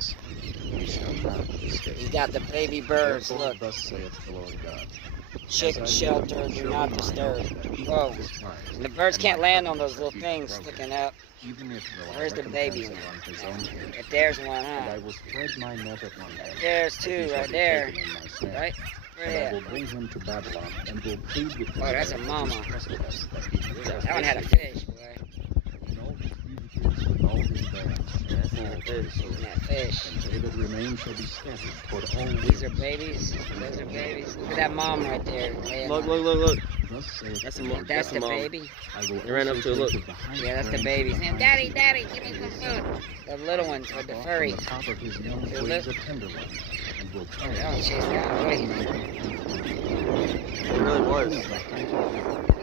cities, and ye shall not escape. You got the baby birds, Therefore, look. thus saith the Lord God. Chicken shelter, do not disturb. Whoa. And the birds can't land on those little things sticking up. Even if Where's the baby one? on his own head, If there's one, and I huh? will spread my net upon him. There's He two shall right be there. taken in my snare. Right? Where And I they will bring him to Babylon, and will plead with him. Oh, that's a there for mama. his trespass that he did. at? That one had a fish, boy. And all his fugitives with all his bands shall fall to the sword. And that fish. And they that remain shall be scattered toward all These are winds. babies. Those are babies. Look at that mom right there. laying Look, on- look, look, look. Thus saith That's the a mo- Lord That's God, the mom. baby. I will He ran up also to it, look. take of the hind Yeah, that's the branch baby. of the Saying, hind Daddy, feet Daddy, of give me the some young food. The little ones with the off furry. From the top of his young See, fleas look. a tender one, and will turn. That one chased that away. It really was. The height of